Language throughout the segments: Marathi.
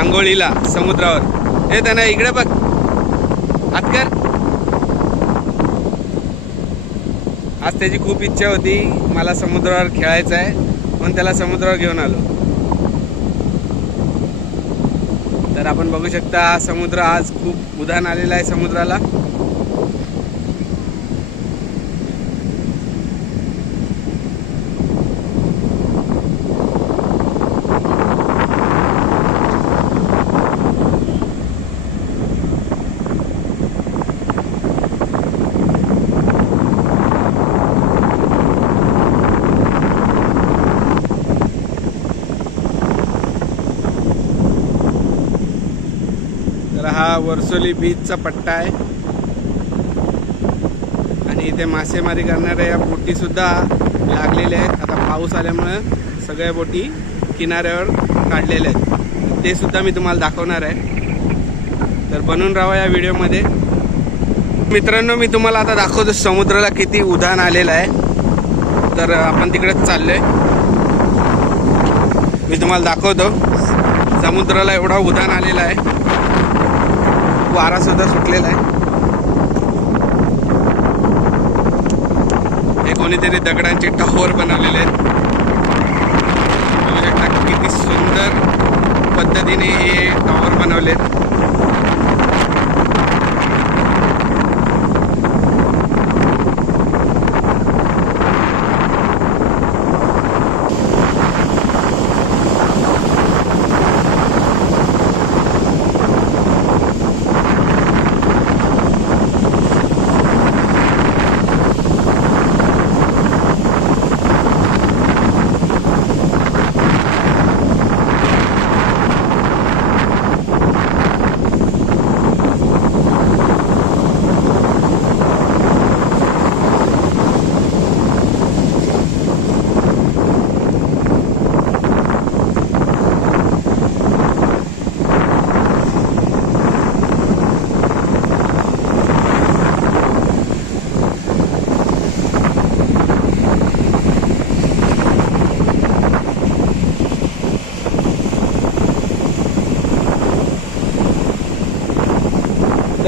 आंघोळीला समुद्रावर. हे त्यांना इकडे बघ. हात आज त्याची खूप इच्छा होती मला समुद्रावर खेळायचं आहे म्हणून त्याला समुद्रावर घेऊन आलो. तर आपण बघू शकता हा समुद्र आज खूप उधाण आलेला आहे समुद्राला तर हा वर्सोली बीचचा पट्टा आहे. आणि इथे मासेमारी करणाऱ्या या बोटीसुद्धा लागलेल्या आहेत. आता पाऊस आल्यामुळं सगळ्या बोटी किनाऱ्यावर काढलेल्या आहेत. ते सुद्धा मी तुम्हाला दाखवणार आहे. तर बनून राहा या व्हिडिओमध्ये. मित्रांनो मी तुम्हाला आता दाखवतो समुद्राला किती उधाण आलेलं आहे. तर आपण तिकडेच आहे मी तुम्हाला दाखवतो. समुद्राला एवढा उधाण आलेला आहे. वारा सुद्धा सुटलेला आहे. हे कोणीतरी दगडांचे टॉवर बनवलेले आहेत. बघू शकता किती सुंदर पद्धतीने हे टॉवर बनवले आहेत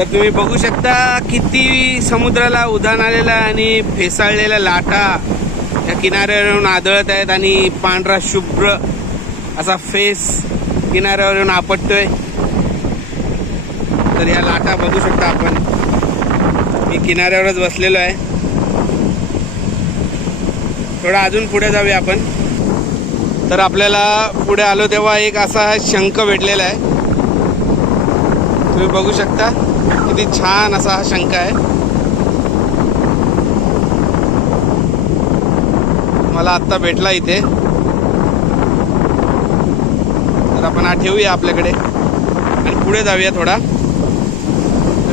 तर तुम्ही बघू शकता किती समुद्राला उधाण आलेला आहे आणि फेसाळलेल्या लाटा या किनाऱ्यावर येऊन आदळत आहेत आणि पांढरा शुभ्र असा फेस किनाऱ्यावर येऊन आपटतोय. तर या लाटा बघू शकता आपण. मी किनाऱ्यावरच बसलेलो आहे. थोडा अजून पुढे जाऊया आपण. तर आपल्याला पुढे आलो तेव्हा एक असा शंख भेटलेला आहे. तुम्ही बघू शकता. किती छान असा हा शंका आहे. मला आत्ता भेटला इथे. तर आपण हा ठेवूया आपल्याकडे. आणि पुढे जाऊया थोडा.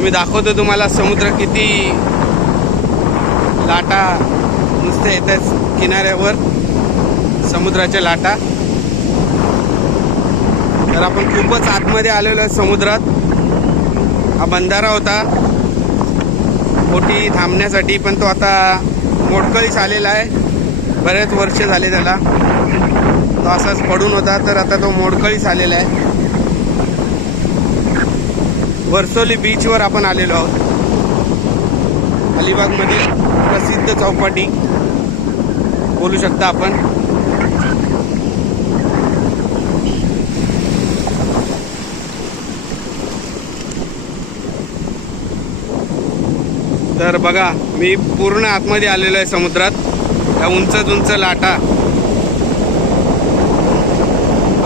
मी दाखवतो तुम्हाला समुद्र किती लाटा नुसते येत आहेत किनाऱ्यावर. समुद्राच्या लाटा. तर आपण खूपच आतमध्ये आलेलो आहे समुद्रात. हा बंधारा होता. बोटी थांबण्यासाठी पण तो आता मोडकळीस आलेला आहे. बरेच वर्ष झाले त्याला. तो असाच पडून होता तर आता तो मोडकळीस आलेला आहे. वर्सोली बीचवर आपण आलेलो आहोत. अलिबागमधील प्रसिद्ध चौपाटी. बोलू शकता आपण. तर बघा मी पूर्ण आतमध्ये आलेलो आहे समुद्रात. त्या उंच उंच लाटा.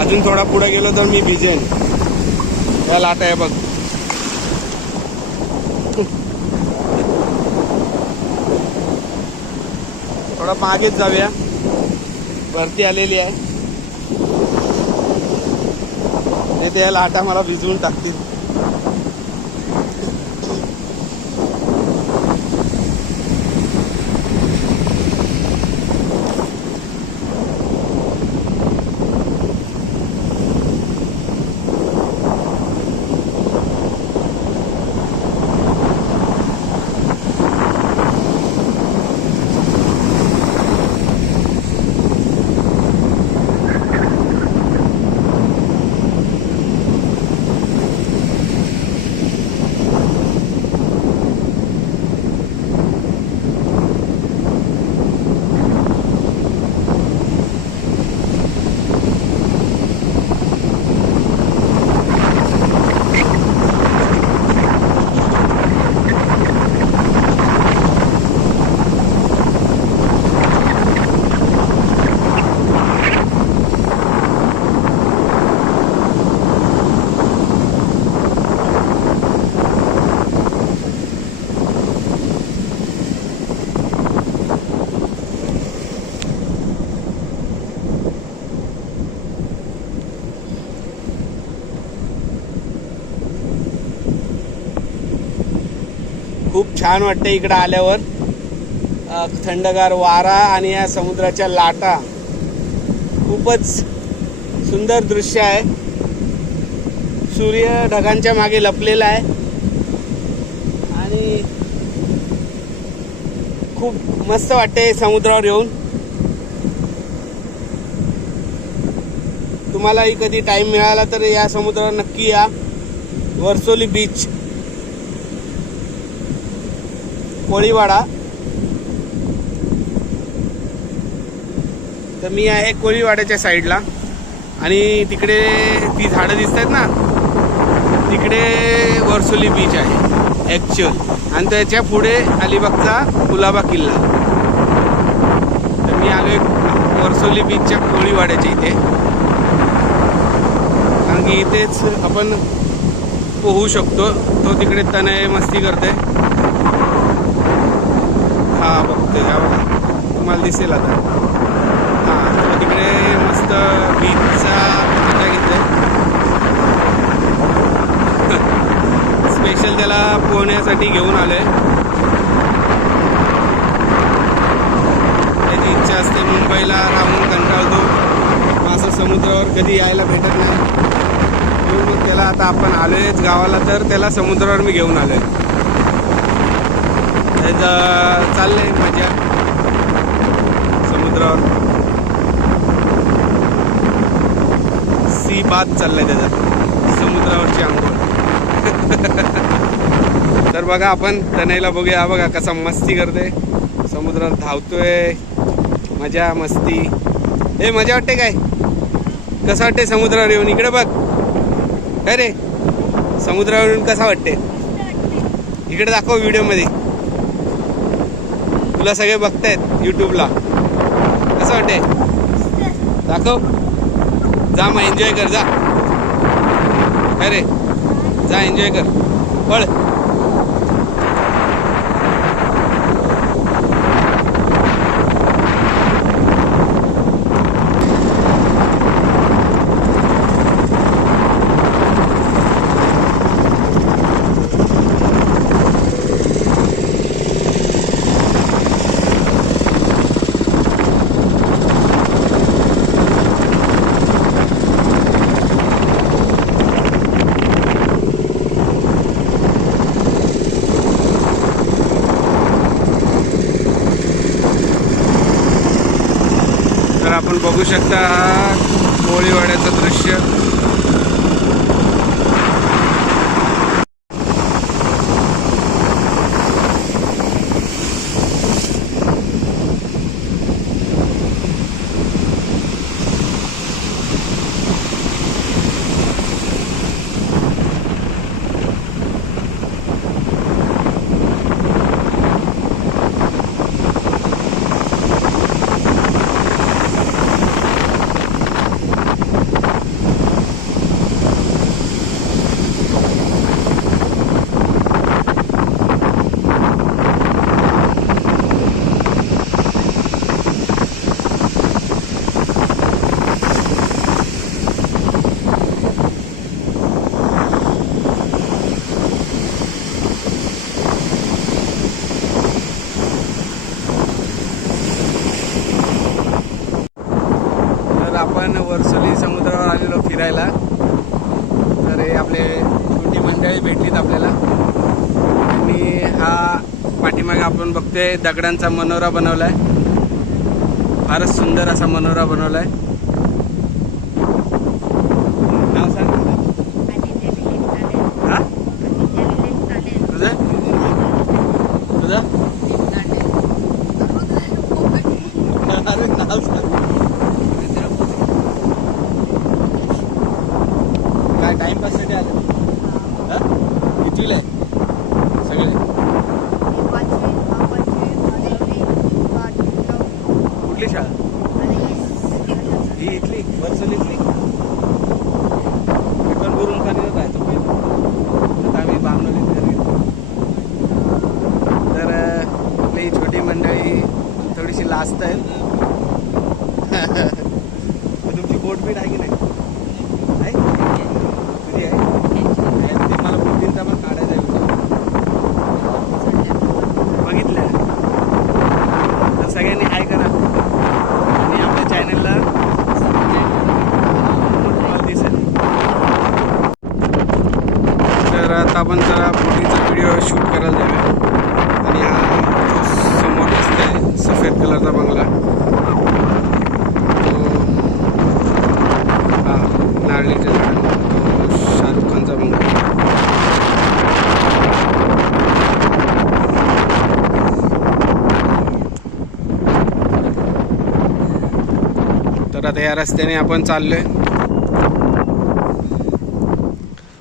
अजून थोडा पुढे गेलो तर मी भिजेन. त्या लाटा आहे बघ. थोडा मागेच जाऊया. भरती आलेली आहे. नाही त्या लाटा मला भिजवून टाकतील. छान वाटतं इकडं आल्यावर. थंडगार वारा आणि या समुद्राच्या लाटा. खूपच सुंदर दृश्य आहे. सूर्य ढगांच्या मागे लपलेला आहे. आणि खूप मस्त वाटते समुद्रावर येऊन. तुम्हालाही कधी टाइम मिळाला तर या समुद्रावर नक्की या. वर्सोली बीच कोळीवाडा. तर मी आहे कोळीवाड्याच्या साईडला. आणि तिकडे ती झाडं दिसत आहेत ना तिकडे वर्सोली बीच आहे ॲक्च्युअल आणि त्याच्या पुढे अलिबागचा कुलाबा किल्ला. तर मी आलो वर्सोली बीचच्या कोळीवाड्याच्या इथे. कारण की इथेच आपण पोहू शकतो. तो तिकडे तनय मस्ती करते हा बघतोय तुम्हाला दिसेल आता. हां तो तिकडे मस्त बीचचा मजा घेतोय. स्पेशल त्याला पोहण्यासाठी घेऊन आलोय. त्याची इच्छा असते मुंबईला राहून कंटाळतो. मग असं समुद्रावर कधी यायला भेटत नाही. मग त्याला आता आपण आलोयच गावाला तर त्याला समुद्रावर मी घेऊन आलोय. त्याचं चाललंय मजा. समुद्रावर. सी बात चाललंय त्याचा. समुद्रावरची आंघोळ. तर बघा आपण तनयला बघूया. हा बघा कसा मस्ती करते समुद्रात धावतोय. मजा मस्ती. ए मजा वाटते काय? कसं वाटते समुद्रावर येऊन? इकडे बघ. काय रे? समुद्रावर येऊन कसा वाटते? इकडे दाखव व्हिडिओमध्ये तुला सगळे बघतायत यूट्यूबला कसं वाटते दाखव. जा मग एन्जॉय कर जा. अरे जा एन्जॉय कर. पळ तर आपण बघू शकता. हा कोळीवाड्याचं दृश्य तर आपण वर्सोली समुद्रावर आलेलो फिरायला तर हे आपले छोटी मंडळी भेटलीत आपल्याला आणि हा पाठीमागे इथे दगडांचा मनोरा बनवलाय. फारच सुंदर असा मनोरा बनवलाय. आहे सांग हा तुझं तुझं अरे नाव सांग काय टाइमपाससाठी आलं हा? कितवीला आहे सगळे कुठली शाळा ही इथली वर्सोली इथली मी पण गुरुमुखाने राहायचो पहिले आता आम्ही बामणोलीत घर घेतलं तर अं, आपली ही छोटी मंडळी थोडीशी लास्ट आहे तुमची बोट बीट आहे की नाही आहे तुझी आहे आहे. ते मला बोटींचा पण काढायचा आहे विचार. आता आपण जरा बोटीचा व्हिडिओ शूट करायला जाऊया आणि हा जो समोर दिसतोय सफेद कलरचा बंगला तो हा नारळीचे झाड तो शाहरुख खानचा बंगला तर आता या रस्त्याने आपण चाललोय.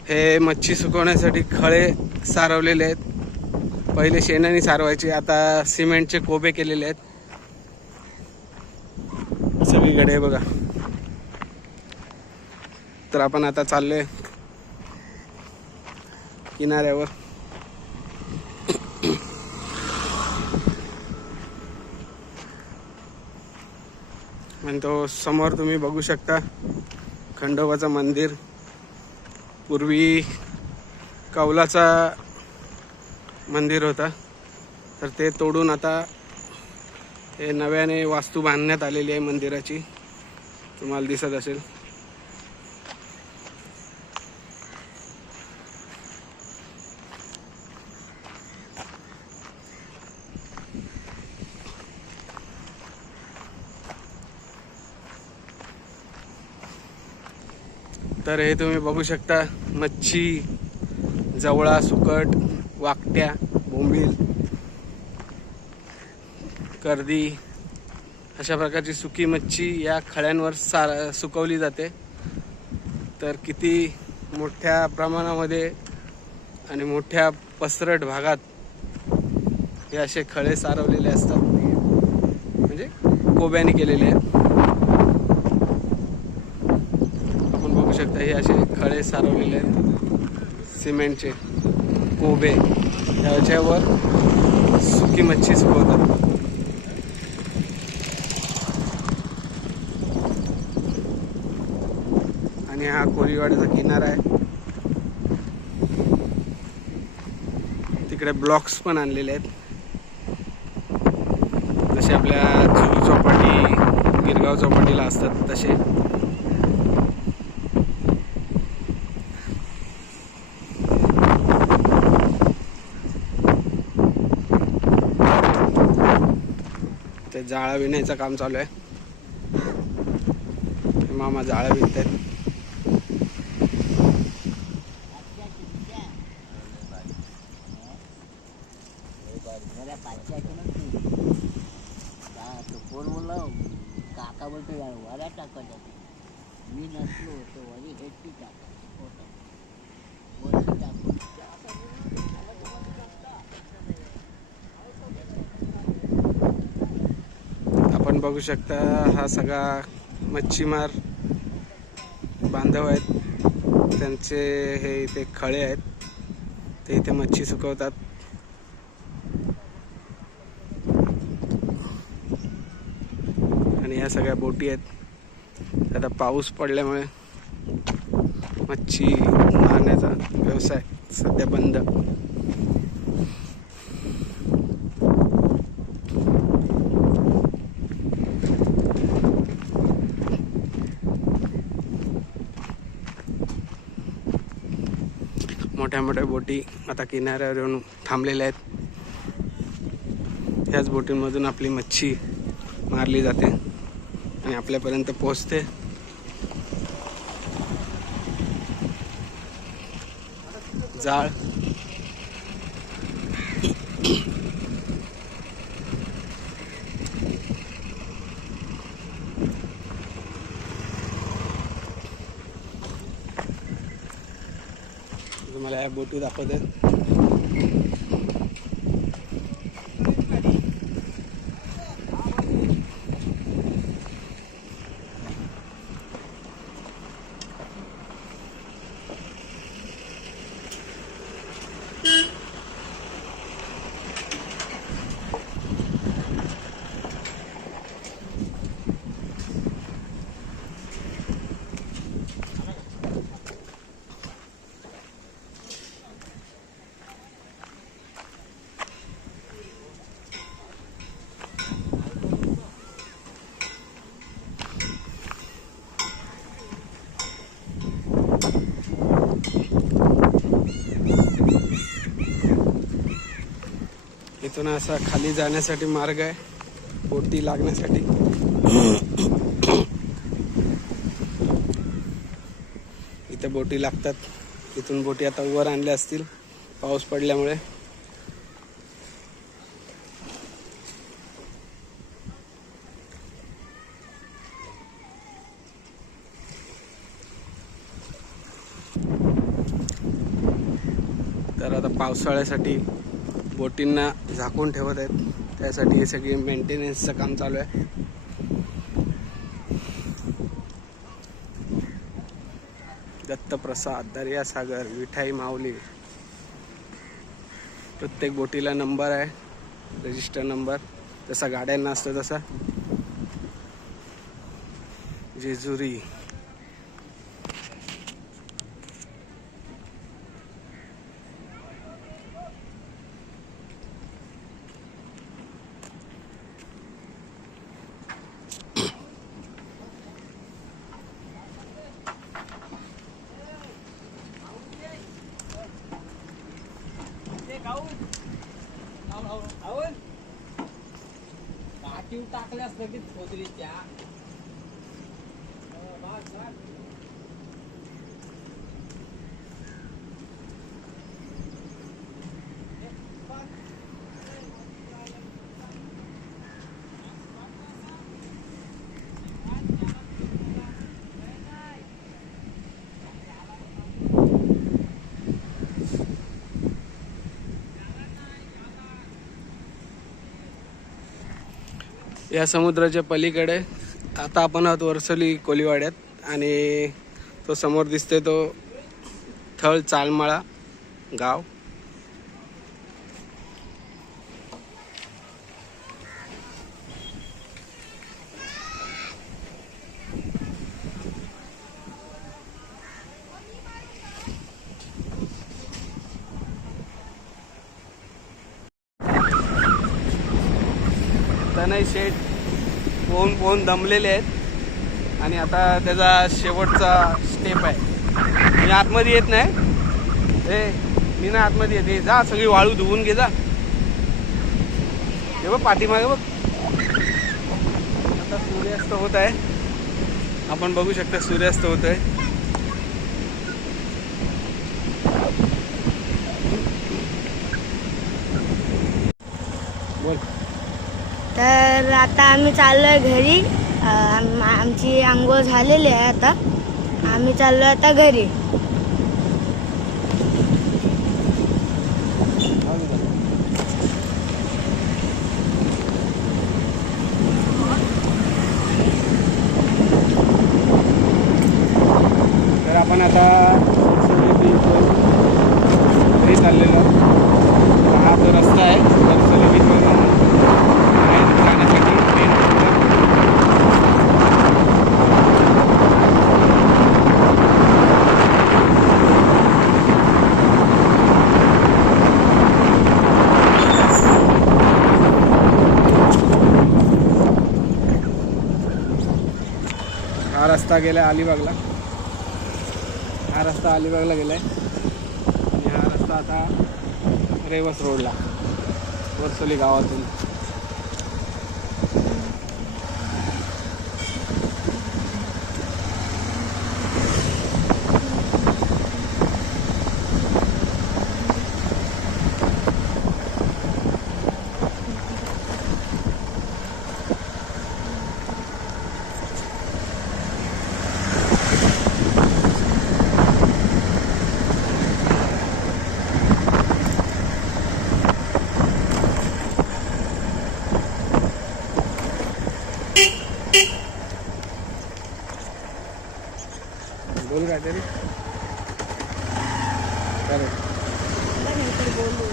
हे मच्छी सुकवण्यासाठी खळे सारवलेले आहेत. पहिले शेणाने सारवायचे आता सिमेंटचे कोबे केलेले आहेत. सगळीकडे बघा. तर आपण आता चाललोय किनाऱ्यावर. आणि तो समोर तुम्ही बघू शकता खंडोबाचं मंदिर. पूर्वी कौलाचा मंदिर होता. तर ते तोडून आता हे नव्याने वास्तू बांधण्यात आलेली आहे मंदिराची. तुम्हाला दिसत असेल. तर हे तुम्ही बघू शकता मच्छी जवळा सुकट वाकट्या बोंबील कर्दी अशा प्रकारची सुकी मच्छी या खळ्यांवर सार सुकवली जाते. तर किती मोठ्या प्रमाणामध्ये आणि मोठ्या पसरट भागात हे असे खळे सारवलेले असतात. म्हणजे कोब्याने केलेले आहेत आपण बघू शकता हे असे खळे सारवलेले आहेत. सिमेंटचे कोबे याच्यावर सुकी मच्छी सुकवतात आणि हा कोळीवाड्याचा किनारा आहे. तिकडे ब्लॉक्स पण आणलेले आहेत. जसे आपल्या जुहू चौपाटी गिरगाव चौपाटीला असतात तसे. जाळा विणायचं काम चालू आहे. मामा जाळा विणत आहेत बघू शकता हा सगळा मच्छीमार बांधव आहेत. त्यांचे हे इथे खळे आहेत. ते इथे मच्छी सुकवतात. आणि ह्या सगळ्या बोटी आहेत. आता पाऊस पडल्यामुळे मच्छी मारण्याचा व्यवसाय सध्या बंद. मोठ्या मोठ्या बोटी आता किनाऱ्यावर येऊन थांबलेल्या आहेत. ह्याच बोटींमधून आपली मच्छी मारली जाते आणि आपल्यापर्यंत पोहोचते. जाळ तुम्हाला या बोटी दाखवते इथून असा खाली जाण्यासाठी मार्ग आहे. बोटी लागण्यासाठी. इथे बोटी लागतात. इथून बोटी आता वर आणल्या असतील. पाऊस पडल्यामुळे. तर आता पावसाळ्यासाठी बोटींना झाकून ठेवत आहेत. त्यासाठी हे सगळी मेंटेनन्सचं काम चालू आहे. दत्तप्रसाद दर्यासागर विठाई माऊली. प्रत्येक बोटीला नंबर आहे. रजिस्टर नंबर जसा गाड्यांना असतो तसा. जेजुरी. या समुद्राच्या पलीकडे आता आपण आहोत वरसोली कोलीवाड्यात आणि तो समोर दिसतोय तो थळ चालमाळा गाव तनय शेठ खाऊन दमलेले आहेत. आणि आता त्याचा शेवटचा स्टेप आहे. मी आतमध्ये येत नाही. ए मी ना आतमध्ये येते. जा सगळी वाळू धुवून घे जा. हे बघ पाठीमागे बघ. आता सूर्यास्त होत आहे. आपण बघू शकता सूर्यास्त होत आहे बोल तर आता आम्ही चाललोय घरी. आम- आमची आंघोळ झालेली आहे आता. आम्ही चाललोय आता घरी तर आपण आता सरसरी बीचवर घरी चाललेलो आहोत. हा जो रस्ता आहे सरसरी बीचवरून बाहेर जाण्यासाठी main road. हा रस्ता गेला अलिबागला. हा रस्ता अलिबागला गेलाय. आणि हा रस्ता आता रेवस रोडला वरसोली गावातून बोल काय तरी चालेल नंतर बोलू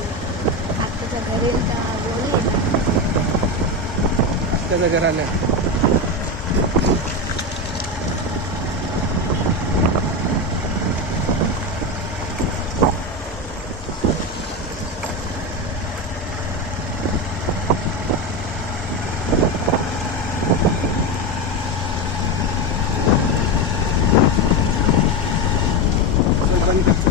आत्ताच्या घरी का बोलू त्याचं घर आलं बंद कर.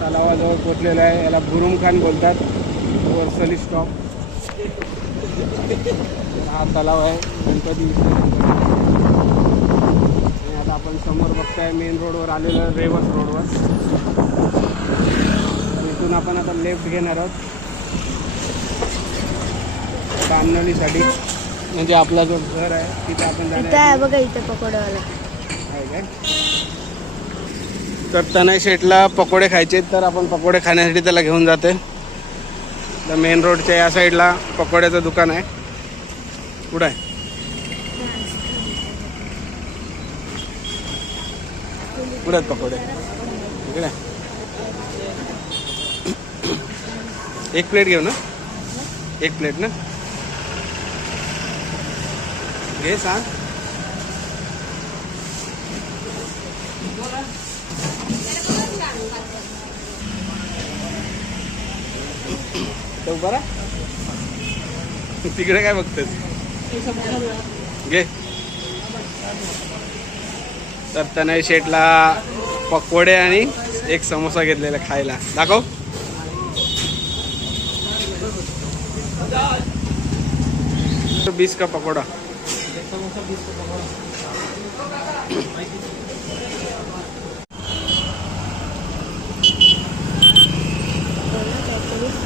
तलावाजवळ पोचलेलो आहे याला बुरुम खान बोलतात. वर्सली स्टॉप हा तलाव आहे. गणपती. आणि आता आपण समोर बघताय मेन रोडवर आलेलो रेवस रोडवर इथून आपण आता लेफ्ट घेणार आहोत. बामनळीसाठी म्हणजे आपला जो घर आहे तिथे आपण जाणार बघा इथं पकोडेवाला. आहे काय? तर तनय शेटला पकोडे खायचे तर आपण पकोडे खाण्यासाठी त्याला घेऊन जाते. तर मेन रोडच्या या साईडला पकोड्याचं दुकान आहे. कुठं आहे? कुठं आहेत पकोडे? इकडे एक प्लेट घेऊ ना? एक प्लेट ना? घे सांग. तर उभा राहा. तिकडे काय बघतेस? घे. तर तनय शेटला पकोडे आणि एक समोसा घेतलेला खायला. दाखव. बीस का पकोडा?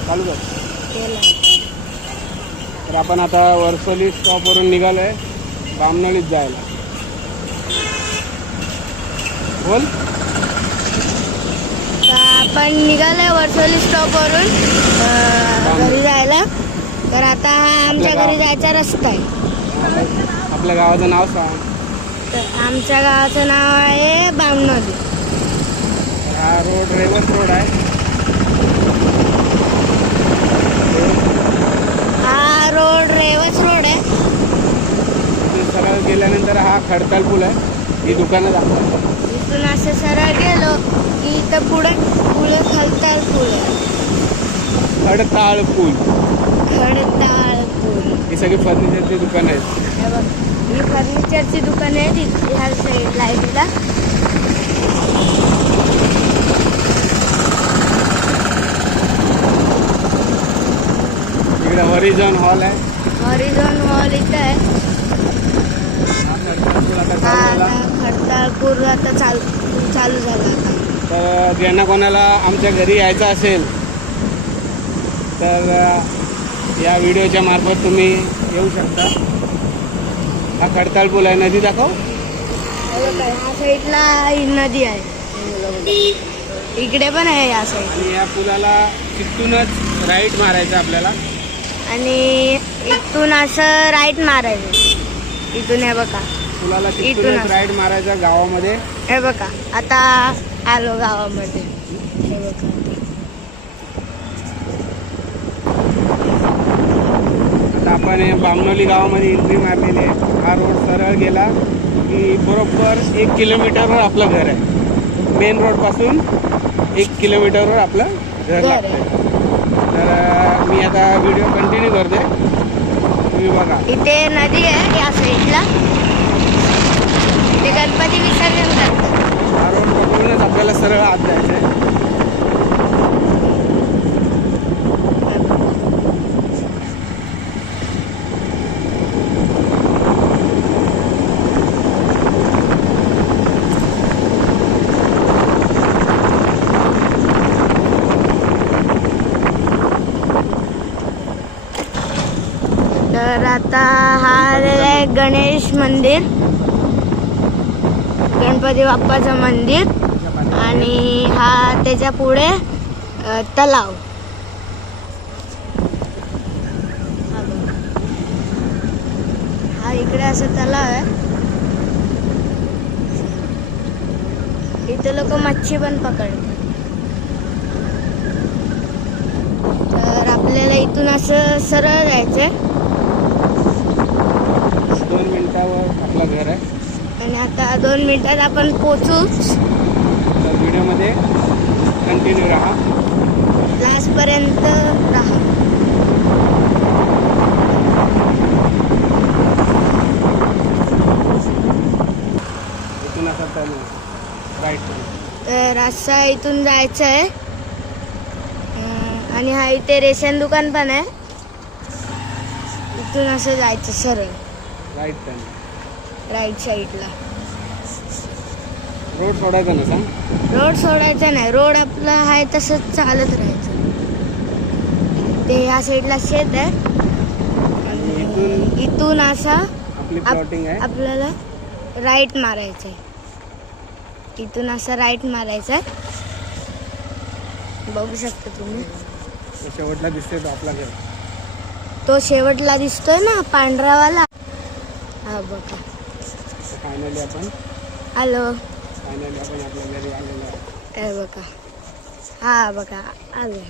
चालू कर. तर आपण आता वर्सोली स्टॉपवरून निघालो आहे बामनळीत जायला. बोल. आपण निघालोय वर्सोली स्टॉपवरून घरी जायला. तर आता हा आमच्या घरी जायचा रस्ता आहे. आपल्या गावाचं नाव सांग. तर आमच्या गावाचं नाव आहे बामनोली. तर हा रोड रेवस रोड आहे हा रोड रेवस रोड आहे. सरळ गेल्यानंतर हा खडताल पूल आहे. ही दुकानं दाखवतात. इथून असं सरळ गेलो की इथं पुढे पुढे खलताल पूल आहे. खडताळ पूल. खडताळ पूल. ही सगळी फर्निचरची दुकानं आहेत. हे बघ ही फर्निचरची दुकान आहे ती ह्या साईड लाईटला इकडे हॉरिझॉन हॉल आहे. हॉरिझॉन हॉल इथं आहे. हा आता चालू झाला. चालू आता. तर ज्यांना कोणाला आमच्या घरी यायचं असेल तर या व्हिडिओच्या मार्फत तुम्ही येऊ शकता. हा खडताळ पूल आहे. नदी दाखव. हे ह्या साईडला ही नदी आहे. इकडे पण आहे या साईड. आणि या पुलाला तिथूनच राईट मारायचं आपल्याला. आणि इथून असं राईट मारायचं. इथून हे बघा. इथूनच. तिथूनच राईट मारायचं गावामध्ये? हे बघा. आता आलो गावामध्ये. हे बघा. आता आपण हे बामनोली गावामध्ये एंट्री मारलेली आहे. हा रोड सरळ गेला की बरोबर एक किलोमीटरवर आपलं घर आहे. मेन रोडपासून एक किलोमीटरवर आपलं घर घर लागतं तर मी आता व्हिडिओ कंटिन्यू करते. तुम्ही बघा. इथे नदी आहे या साईडला इथे गणपती विसर्जन करतात. रोड पकडूनच आपल्याला सरळ आत जायचं आहे तर आता हा आलेला आहे गणेश मंदिर. गणपती बाप्पाचं मंदिर. आणि हा त्याच्या पुढे तलाव. हा हा इकडे असं तलाव आहे. इथे लोक मच्छी पण पकडतात. तर आपल्याला इथून असं सरळ जायचंय दोन मिनिटावर आपलं घर आहे. आणि आता दोन मिनिटात आपण पोचूच तर व्हिडिओमध्ये कंटिन्यू राहा. लास्ट पर्यंत राहा. इथून असं राईट तर असं इथून जायचं आहे. आणि हा इथे रेशन दुकान पण आहे. इथून असं जायचं सरळ. राईट टर्न राईट साईडला. रोड सोडायचा ना सांग? रोड सोडायचा नाही रोड आपला आहे तसंच चालत राहायचं. ते या साईडला शेत आहे. आणि इथून इथून असा आपली आप- प्लॉटिंग आहे. आपल्याला राईट मारायचं आहे. इथून असं राईट मारायचं आहे. बघू शकता तुम्ही. शेवटला दिसते तो आपला घर. तो शेवटला दिसतोय ना पांढरावाला. हा बघा. फायनली आपण. हॅलो. फायनली आपण आपल्या घरी आलेलो आहे हे बघा. हा बघा आलं.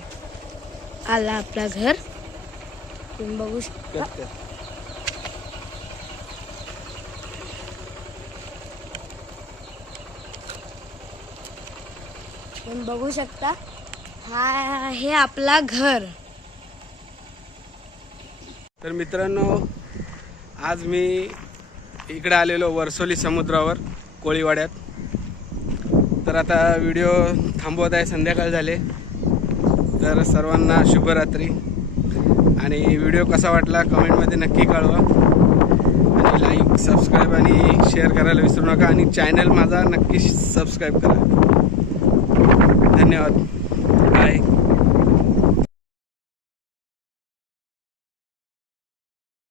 आला आपला घर. तुम्ही बघू शकता. तुम्ही बघू शकता. हा हे आपला घर. तर मित्रांनो आज मी इकडे आलेलो वर्सोली समुद्रावर कोळीवाड्यात. तर आता व्हिडिओ थांबवत आहे संध्याकाळ झाले. तर सर्वांना शुभरात्री. आणि व्हिडिओ कसा वाटला कमेंटमध्ये नक्की कळवा. आणि लाईक सबस्क्राईब आणि शेअर करायला विसरू नका. आणि चॅनल माझा नक्की सबस्क्राईब करा. धन्यवाद.